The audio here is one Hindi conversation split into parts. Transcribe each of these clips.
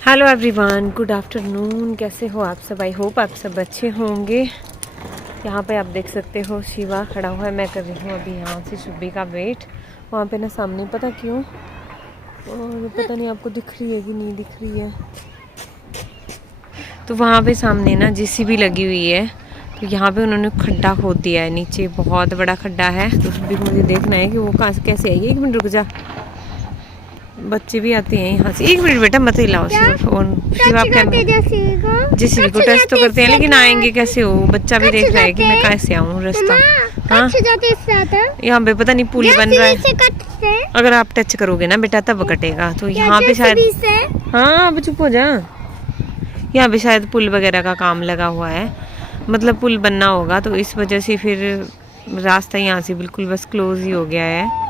Hello everyone, good afternoon. कैसे हो आप सब? आई होप आप सब अच्छे होंगे। यहाँ पे आप देख सकते हो शिवा खड़ा हुआ है। मैं कर रही हूँ अभी यहाँ से शुभी का वेट। वहाँ पे ना सामने पता क्यों, और पता नहीं आपको दिख रही है कि नहीं दिख रही है। तो वहाँ पे सामने ना जेसीबी लगी हुई है, तो यहाँ पे उन्होंने खड्डा खोद दिया है। नीचे बहुत बड़ा खड्डा है, तो शुभी को मुझे देखना है कि वो कहाँ से कैसे आएगी। 1 मिनट रुक जा, बच्चे भी आते हैं यहाँ से। 1 मिनट बेटा, मत हिलाओ। शिवा जेसीबी को टच तो करते हैं, लेकिन आएंगे कैसे? हो बच्चा भी देख रहा है कि मैं कैसे आऊँ रास्ता। हाँ, यहाँ पे पता नहीं पुल बन रहा है। अगर आप टच करोगे ना बेटा तब कटेगा। तो यहाँ पे शायद, हाँ अब चुप हो जा, यहाँ पे शायद पुल वगैरह का काम लगा हुआ है, मतलब पुल बनना होगा। तो इस वजह से फिर रास्ता यहाँ से बिल्कुल बस क्लोज ही हो गया है।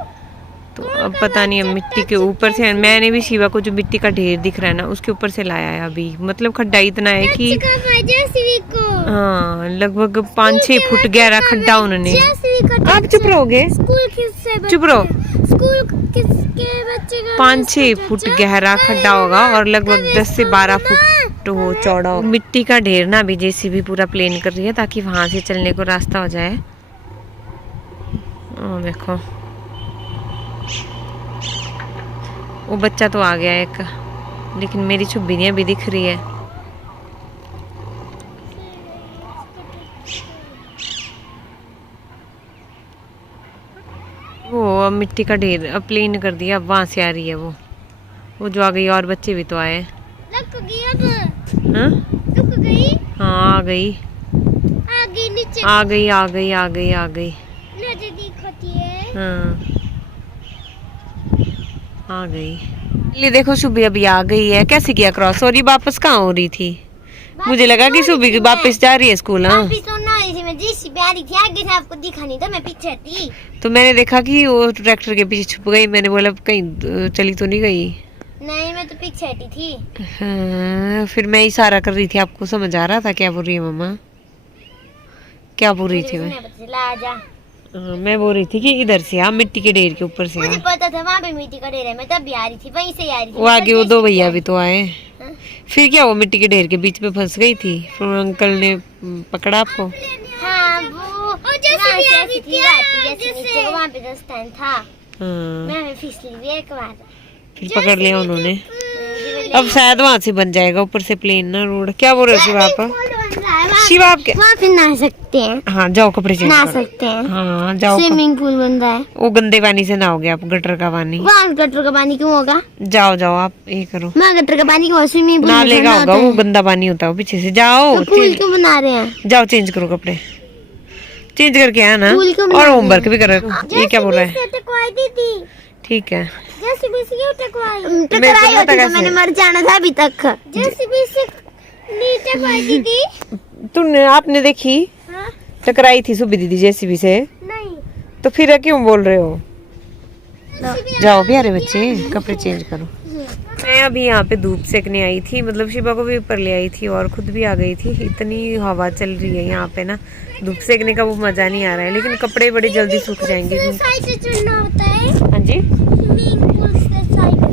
तो अब पता नहीं, अब मिट्टी के ऊपर से मैंने भी शिवा को जो मिट्टी का ढेर दिख रहा है ना उसके ऊपर से लाया है अभी। मतलब खड्डा इतना है कि हाँ लगभग 5-6 फुट गहरा खड्डा उन्होंने। आप चुप रहोगे? चुप रहो। 5-6 फुट गहरा खड्डा होगा और लगभग 10 से 12 फुट हो चौड़ा होगा। मिट्टी का ढेर ना अभी जेसीबी पूरा प्लेन कर रही है ताकि वहां से चलने को रास्ता हो जाए। देखो वो बच्चा तो आ गया एक, लेकिन मेरी छुब्बी नहीं अभी दिख रही है। वो मिट्टी का ढेर अब प्लेन कर दिया, अब वहां से आ रही है वो जो आ गई। और बच्चे भी तो आए। हाँ हाँ आ गई आ गई आ गई आ गई आ गई। हाँ आ गई। ये देखो शुभी अभी आ गई है। कैसे किया क्रॉस? और ये वापस कहाँ हो रही थी? मुझे लगा कि शुभी वापस जा रही है स्कूल। हाँ आपको दिखा नहीं था, मैं पीछे थी। तो मैंने देखा कि वो ट्रैक्टर के पीछे छुप गई। मैंने बोला कहीं चली तो नहीं गई। नहीं, मैं तो पीछे हटी थी। हाँ, फिर मैं इशारा कर रही थी। आपको समझ आ रहा था क्या बोल रही है मम्मा? क्या बोल रही थी मैं बोल रही थी कि इधर से आ, मिट्टी के ढेर के ऊपर से। मुझे पता था वहाँ पे मिट्टी का ढेर है, मैं तब भी आ रही थी, वहीं से आ रही थी। वो आगे वो 2 भैया भी तो आए। फिर क्या वो मिट्टी के ढेर के बीच में फंस गई थी, फिर अंकल ने पकड़ा आपको। हाँ वो वहाँ पे रास्ता था। मैं फिसली भी एक बार, फिर पकड़ लिया उन्होंने। अब शायद वहाँ से बन जाएगा ऊपर से प्लेन ना रोड। क्या बोल रहे हो शिवा आप? शिवा आप वहाँ पे नहा सकते हैं। हाँ जाओ कपड़े चेंज नहा करो। सकते हैं। हाँ जाओ। स्विमिंग पूल बन रहा है। वो गंदे पानी से नहाओगे आप? गटर का पानी। वहाँ गटर का पानी क्यों होगा? जाओ जाओ आप ये करो। मैं गटर का पानी क्यों? स्विमिंग पूल नाले का होगा वो, गंदा पानी होता है पीछे से। जाओ तो पूल क्यों बना रहे हैं? जाओ चेंज करो कपड़े, चेंज करके आना। और होमवर्क भी करो। ये क्या बोल रहा है? ठीक है, मैंने मर जाना था अभी तक। तुमने आपने देखी? हाँ? टकराई थी सुबह दीदी जेसीबी से। नहीं तो फिर क्यों बोल रहे हो? जाओ प्यारे बच्चे कपड़े चेंज करो। मैं अभी यहाँ पे धूप सेकने आई थी, मतलब शिवा को भी ऊपर ले आई थी और खुद भी आ गई थी। इतनी हवा चल रही है यहाँ पे ना, धूप सेकने का वो मजा नहीं आ रहा है, लेकिन कपड़े बड़े जल्दी सूख जाएंगे। हाँ जी,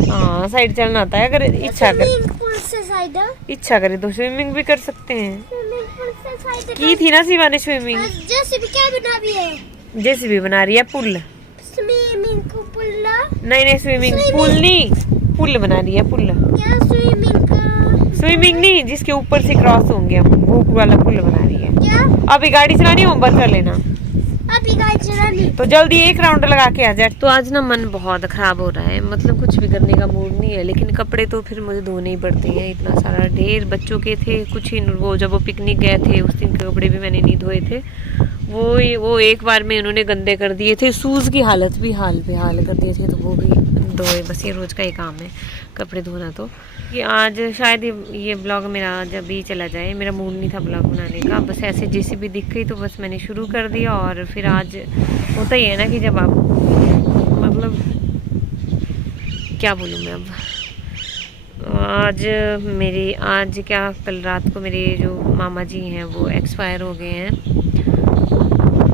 हाँ साइड चलना होता है। अगर इच्छा करे तो स्विमिंग भी कर सकते हैं। की थी ना शिवा ने स्विमिंग। जेसीबी बना रही है पुल। नहीं स्विमिंग पूल नहीं, पुल बना रही है। पुल स्विमिंग नहीं, जिसके ऊपर से क्रॉस होंगे हम, वो वाला पुल बना रही है। अभी गाड़ी चलानी हो बंद कर लेना। अभी गाड़ी चलानी तो जल्दी 1 राउंड लगा के आ जाए। तो आज ना मन बहुत खराब हो रहा है, मतलब कुछ भी करने का मूड नहीं है, लेकिन कपड़े तो फिर मुझे धोने ही पड़ते हैं। इतना सारा ढेर बच्चों के थे, कुछ ही वो जब वो पिकनिक गए थे उस दिन के कपड़े भी मैंने नहीं धोए थे। वो एक बार में उन्होंने गंदे कर दिए थे। शूज़ की हालत भी हाल बेहाल कर दिए थे, तो वो भी धोए। बस ये रोज़ का ही काम है कपड़े धोना। तो कि आज शायद ये ब्लॉग मेरा जब भी चला जाए, मेरा मूड नहीं था ब्लॉग बनाने का। बस ऐसे जेसीबी दिख गई तो बस मैंने शुरू कर दिया। और फिर आज होता ही है ना कि जब आप, मतलब क्या बोलूँ मैं अब, आज क्या कल रात को मेरे जो मामा जी हैं वो एक्सपायर हो गए हैं।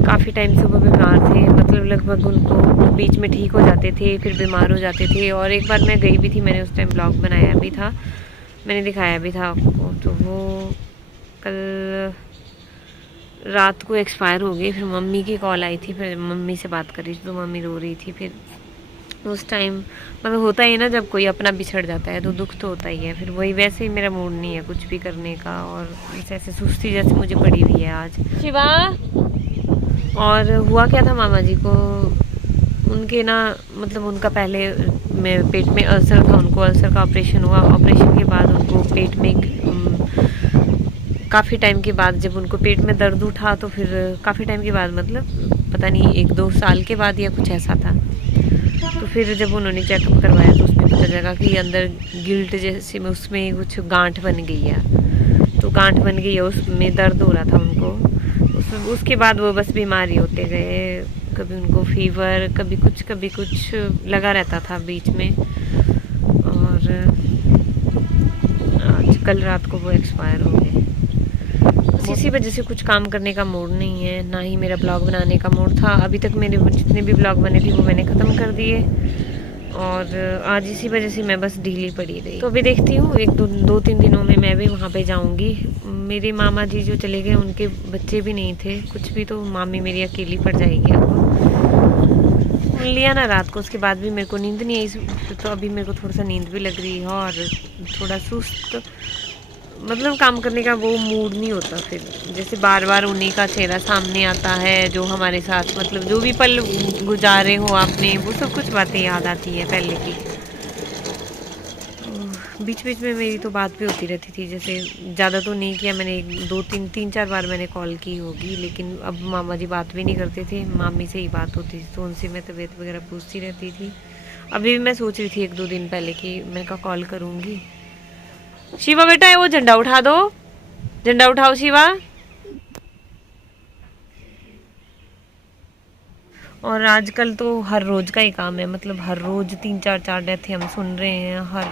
काफ़ी टाइम से वो बीमार थे, मतलब लगभग उनको बीच में ठीक हो जाते थे फिर बीमार हो जाते थे। और एक बार मैं गई भी थी, मैंने उस टाइम ब्लॉग बनाया भी था। मैंने दिखाया भी था आपको। तो वो कल रात को एक्सपायर हो गई। फिर मम्मी की कॉल आई थी, फिर मम्मी से बात कर रही थी तो मम्मी रो रही थी। फिर उस टाइम मतलब होता ही ना, जब कोई अपना बिछड़ जाता है तो दुख तो होता ही है। फिर वही वैसे ही मेरा मूड नहीं है कुछ भी करने का, और ऐसे सुस्ती जैसे मुझे पड़ी हुई है आज। शिवा, और हुआ क्या था मामा जी को, उनके ना मतलब उनका पहले में पेट में अल्सर था, उनको अल्सर का ऑपरेशन हुआ। ऑपरेशन के बाद उनको पेट में काफ़ी टाइम के बाद जब उनको पेट में दर्द उठा, तो फिर काफ़ी टाइम के बाद मतलब पता नहीं 1-2 साल के बाद या कुछ ऐसा था। तो फिर जब उन्होंने चेकअप करवाया तो उसमें पता लगा कि अंदर गिल्ट जैसे में उसमें कुछ गांठ बन गई है। तो गांठ बन गई है, उसमें दर्द हो रहा था उनको। उसके बाद वो बस बीमारी होते गए, कभी उनको फीवर, कभी कुछ लगा रहता था बीच में। और आज कल रात को वो एक्सपायर हो गए। इसी वजह से कुछ काम करने का मूड नहीं है, ना ही मेरा ब्लॉग बनाने का मूड था। अभी तक मेरे जितने भी ब्लॉग बने थे वो मैंने ख़त्म कर दिए, और आज इसी वजह से मैं बस ढीली पड़ी रही। तो अभी देखती हूँ 1-2-3 दिनों में मैं भी वहाँ पे जाऊँगी। मेरे मामा जी जो चले गए उनके बच्चे भी नहीं थे कुछ भी, तो मामी मेरी अकेली पड़ जाएगी। अब लिया ना रात को, उसके बाद भी मेरे को नींद नहीं आई। तो अभी मेरे को थोड़ा सा नींद भी लग रही है और थोड़ा सुस्त, मतलब काम करने का वो मूड नहीं होता। फिर जैसे बार बार उन्हीं का चेहरा सामने आता है, जो हमारे साथ मतलब जो भी पल गुजारे हो आपने, वो सब कुछ बातें याद आती हैं पहले की। बीच बीच में मेरी तो बात भी होती रहती थी, जैसे ज़्यादा तो नहीं किया मैंने, 2-3-4 बार मैंने कॉल की होगी। लेकिन अब मामा जी बात भी नहीं करते थे, मामी से ही बात होती थी, तो उनसे मैं तबीयत वगैरह पूछती रहती थी। अभी भी मैं सोच रही थी 1-2 दिन पहले कि मैं का कॉल करूँगी। शिवा बेटा वो झंडा उठा दो, झंडा उठाओ शिवा। और आजकल तो हर रोज का ही काम है, मतलब हर रोज 3-4 डेथ हम सुन रहे हैं हर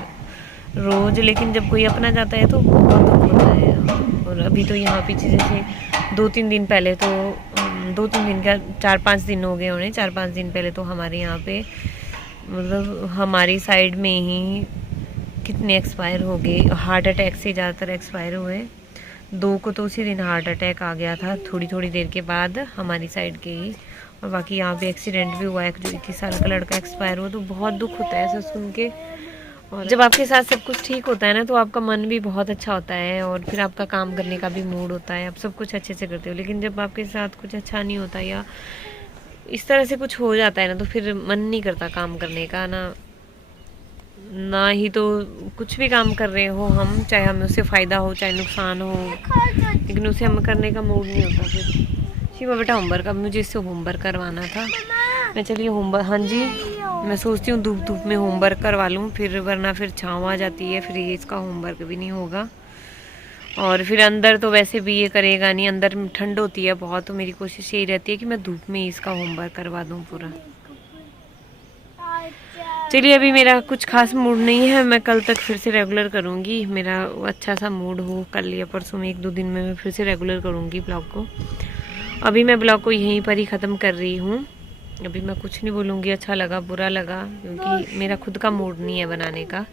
रोज। लेकिन जब कोई अपना जाता है तो बहुत दुख होता है। और अभी तो यहाँ पीछे जैसे 2-3 दिन पहले तो 2-3 दिन का 4-5 दिन हो गए उन्हें, 4-5 दिन पहले तो हमारे यहाँ पे मतलब हमारी साइड में ही कितने एक्सपायर हो गए। हार्ट अटैक से ज़्यादातर एक्सपायर हुए। 2 को तो उसी दिन हार्ट अटैक आ गया था, थोड़ी देर के बाद हमारी साइड के ही। और बाकी यहाँ पे एक्सीडेंट भी हुआ है, जो 21 साल का लड़का एक्सपायर हुआ। तो बहुत दुख होता है ऐसा सुन के। और जब आपके साथ सब कुछ ठीक होता है ना, तो आपका मन भी बहुत अच्छा होता है, और फिर आपका काम करने का भी मूड होता है, आप सब कुछ अच्छे से करते हो। लेकिन जब आपके साथ कुछ अच्छा नहीं होता या इस तरह से कुछ हो जाता है ना, तो फिर मन नहीं करता काम करने का ना ही तो कुछ भी काम कर रहे हो हम, चाहे हमें उससे फ़ायदा हो चाहे नुकसान हो, लेकिन उसे हम करने का मूड नहीं होता। फिर शिवा बेटा होमवर्क, अब मुझे इससे होमवर्क करवाना था। मैं चलिए होमवर्क, हाँ जी, मैं सोचती हूँ धूप में होमवर्क करवा लूँ, फिर वरना फिर छाँव आ जाती है, फिर ये इसका होमवर्क भी नहीं होगा। और फिर अंदर तो वैसे भी ये करेगा नहीं, अंदर में ठंड होती है बहुत, तो मेरी कोशिश यही रहती है कि मैं धूप में ही इसका होमवर्क करवा दूँ पूरा। चलिए अभी मेरा कुछ खास मूड नहीं है, मैं कल तक फिर से रेगुलर करूँगी। मेरा अच्छा सा मूड हो कल या परसों में, 1-2 दिन में मैं फिर से रेगुलर करूँगी ब्लॉग को। अभी मैं ब्लॉग को यहीं पर ही ख़त्म कर रही हूँ। अभी मैं कुछ नहीं बोलूँगी, अच्छा लगा बुरा लगा, क्योंकि मेरा खुद का मूड नहीं है बनाने का।